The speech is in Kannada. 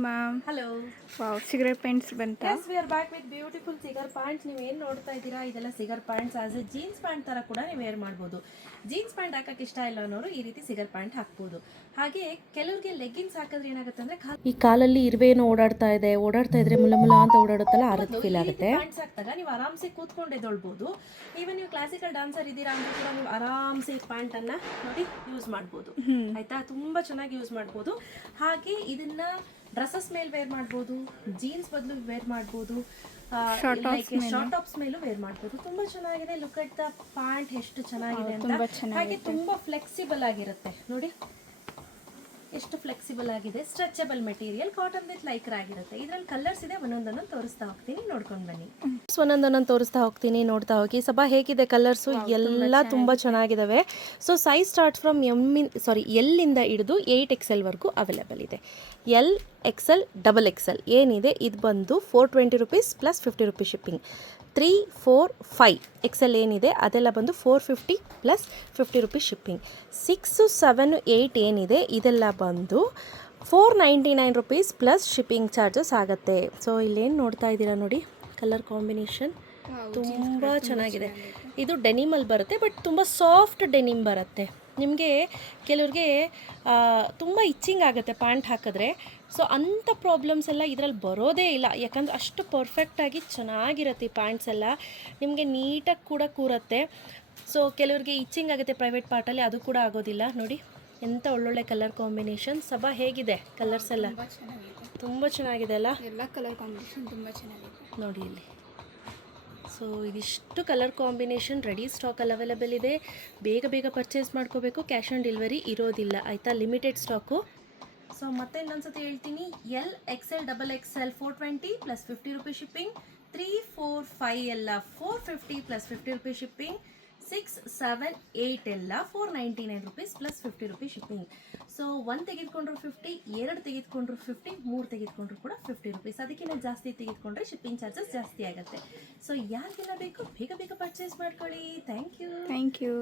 Ma'am hello. Wow cigarette pants ಬಂತಾ? Yes, we are back with beautiful cigar pants. ನೀವು ಏನು ನೋಡ್ತಾ ಇದ್ದೀರಾ, ಇದೆಲ್ಲ cigar pants. As a jeans pant ಥರ ಕೂಡ ನೀವು ವೇರ್ ಮಾಡ್ಬೋದು. ಜೀನ್ಸ್ ಪ್ಯಾಂಟ್ ಹಾಕಕ್ಕೆ ಇಷ್ಟ ಇಲ್ಲ ಅನ್ನೋರು ಈ ರೀತಿ ಸಿಗರ್ ಪ್ಯಾಂಟ್ ಹಾಕ್ಬೋದು. ಹಾಗೆ ಕೆಲವ್ರಿಗೆ ಲೆಗ್ಗಿನ್ಸ್ ಹಾಕಿದ್ರೆ ಏನಾಗುತ್ತೆ ಅಂದರೆ ಈ ಕಾಲಲ್ಲಿ ಇರುವೇನೋ ಓಡಾಡ್ತಾ ಇದ್ರೆ ಮುಲ ಮುಲ ಅಂತ ಓಡಾಡುತ್ತಲ್ಲ ಆ ರೀತಿ ಫೀಲ್ ಆಗುತ್ತೆ. ಪ್ಯಾಂಟ್ಸ್ ಹಾಕಿದಾಗ ನೀವು ಆರಾಮ್ಸೆ ಕೂತ್ಕೊಂಡು ಎದ್ದೊಳ್ಬೋದು. ಈವನ್ ನೀವು ಕ್ಲಾಸಿಕಲ್ ಡಾನ್ಸರ್ ಇದ್ದೀರಾ ಅಂತ ಕೂಡ ನೀವು ಆರಾಮ್ಸೆ ಈ ಪ್ಯಾಂಟನ್ನು ನೋಡಿ ಯೂಸ್ ಮಾಡ್ಬೋದು. ಆಯ್ತಾ, ತುಂಬ ಚೆನ್ನಾಗಿ ಯೂಸ್ ಮಾಡ್ಬೋದು. ಹಾಗೆ ಇದನ್ನ ಡ್ರೆಸ್ಸಸ್ ಮೇಲೆ ವೇರ್ ಮಾಡ್ಬೋದು, ಜೀನ್ಸ್ ಬದಲು ವೇರ್ ಮಾಡ್ಬೋದು, ಶಾರ್ಟ್ ಟಾಪ್ಸ್ ಮೇಲೂ ವೇರ್ ಮಾಡ್ಬೋದು. ತುಂಬಾ ಚೆನ್ನಾಗಿದೆ. ಲುಕ್ ಅಟ್ ದ ಪ್ಯಾಂಟ್ ಎಷ್ಟು ಚೆನ್ನಾಗಿದೆ ಅಂತ. ಹಾಗೆ ತುಂಬಾ ಫ್ಲೆಕ್ಸಿಬಲ್ ಆಗಿರುತ್ತೆ ನೋಡಿ, ಎಷ್ಟು ಫ್ಲೆಕ್ಸಿಬಲ್ ಆಗಿದೆ. Stretchable material, cotton with Lycra ಆಗಿರುತ್ತೆ. ಇದರಲ್ಲಿ ಕಲರ್ಸ್ ಇದೆ, ಒಂದೊಂದನ್ನು ತೋರಿಸ್ತಾ ಹೋಗ್ತೀನಿ, ನೋಡ್ಕೊಂಡು ಬನ್ನಿ. ಒಂದೊಂದನ್ನು ತೋರಿಸ್ತಾ ಹೋಗ್ತೀನಿ, ನೋಡ್ತಾ ಹೋಗಿ. ಸಭಾ ಹೇಗಿದೆ ಕಲರ್ಸು? ಎಲ್ಲ ತುಂಬ ಚೆನ್ನಾಗಿದ್ದಾವೆ. ಸೊ ಸೈಜ್ ಸ್ಟಾರ್ಟ್ ಫ್ರಮ್ ಎಲ್ಲಿಂದ ಹಿಡಿದು 8XL ವರೆಗೂ ಅವೈಲೇಬಲ್ ಇದೆ. ಎಲ್, XL, XXL ಏನಿದೆ ಇದು ಬಂದು 420 rupees plus 50 rupees shipping. 3, 4, 5 XL ಏನಿದೆ ಅದೆಲ್ಲ ಬಂದು 450 ಪ್ಲಸ್ 50 ರುಪೀಸ್ ಶಿಪ್ಪಿಂಗ್. 6, 7, 8 ಏನಿದೆ ಇದೆಲ್ಲ ಬಂದು 499 ರುಪೀಸ್ ಪ್ಲಸ್ ಶಿಪ್ಪಿಂಗ್ ಚಾರ್ಜಸ್ ಆಗುತ್ತೆ. ಸೊ ಇಲ್ಲೇನು ನೋಡ್ತಾ ಇದ್ದೀರಾ ನೋಡಿ, ಕಲರ್ ಕಾಂಬಿನೇಷನ್ ತುಂಬ ಚೆನ್ನಾಗಿದೆ. ಇದು ಡೆನಿಮಲ್ಲಿ ಬರುತ್ತೆ, ಬಟ್ ತುಂಬ ಸಾಫ್ಟ್ ಡೆನಿಮ್ ಬರುತ್ತೆ. ನಿಮಗೆ ಕೆಲವ್ರಿಗೆ ತುಂಬ ಇಚ್ಚಿಂಗ್ ಆಗುತ್ತೆ ಪ್ಯಾಂಟ್ ಹಾಕಿದ್ರೆ. ಸೊ ಅಂಥ ಪ್ರಾಬ್ಲಮ್ಸ್ ಎಲ್ಲ ಇದರಲ್ಲಿ ಬರೋದೇ ಇಲ್ಲ, ಯಾಕಂದರೆ ಅಷ್ಟು ಪರ್ಫೆಕ್ಟಾಗಿ ಚೆನ್ನಾಗಿರುತ್ತೆ ಈ ಪ್ಯಾಂಟ್ಸ್ ಎಲ್ಲ. ನಿಮಗೆ ನೀಟಾಗಿ ಕೂಡ ಕೂರುತ್ತೆ. ಸೊ ಕೆಲವ್ರಿಗೆ ಇಚ್ಚಿಂಗ್ ಆಗುತ್ತೆ ಪ್ರೈವೇಟ್ ಪಾರ್ಟಲ್ಲಿ, ಅದು ಕೂಡ ಆಗೋದಿಲ್ಲ. ನೋಡಿ ಎಂಥ ಒಳ್ಳೊಳ್ಳೆ ಕಲರ್ ಕಾಂಬಿನೇಷನ್. ಸಭಾ ಹೇಗಿದೆ ಕಲರ್ಸ್ ಎಲ್ಲ? ತುಂಬ ಚೆನ್ನಾಗಿದೆ ಅಲ್ಲ? ಎಲ್ಲ ಕಲರ್ ಕಾಂಬಿನೇಷನ್ ತುಂಬ ಚೆನ್ನಾಗಿದೆ ನೋಡಿ ಇಲ್ಲಿ. ಸೊ ಇದಿಷ್ಟು ಕಲರ್ ಕಾಂಬಿನೇಷನ್ ರೆಡಿ ಸ್ಟಾಕಲ್ಲಿ ಅವೈಲೇಬಲ್ ಇದೆ. ಬೇಗ ಬೇಗ ಪರ್ಚೇಸ್ ಮಾಡ್ಕೋಬೇಕು. ಕ್ಯಾಶ್ ಆನ್ ಡೆಲಿವರಿ ಇರೋದಿಲ್ಲ, ಆಯಿತಾ? Limited stock. ಸೊ ಮತ್ತೆ ಇನ್ನೊಂದ್ಸತಿ ಹೇಳ್ತೀನಿ, L, XL, XXL 420 plus 50 rupees shipping. 3, 4, 5 ಎಲ್ಲ 450 ಪ್ಲಸ್ 50 ರುಪೀಸ್ ಶಿಪ್ಪಿಂಗ್. 6, 7, 8 ಎಲ್ಲ 499 rupees plus 50 rupees shipping. So 1 ತೆಗೆದುಕೊಂಡ್ರು 50, 2 ತೆಗೆದುಕೊಂಡ್ರು 50, 3 ತೆಗೆದುಕೊಂಡ್ರು ಕೂಡ 50 ರುಪೀಸ್. ಅದಕ್ಕಿಂತ ಜಾಸ್ತಿ ತೆಗೆದುಕೊಂಡ್ರೆ ಶಿಪ್ಪಿಂಗ್ ಚಾರ್ಜಸ್ ಜಾಸ್ತಿ ಆಗುತ್ತೆ. ಸೊ ಯಾರಿಗೆಲ್ಲ ಬೇಕು ಬೇಗ ಬೇಗ ಪರ್ಚೇಸ್ ಮಾಡ್ಕೊಳ್ಳಿ. Thank you.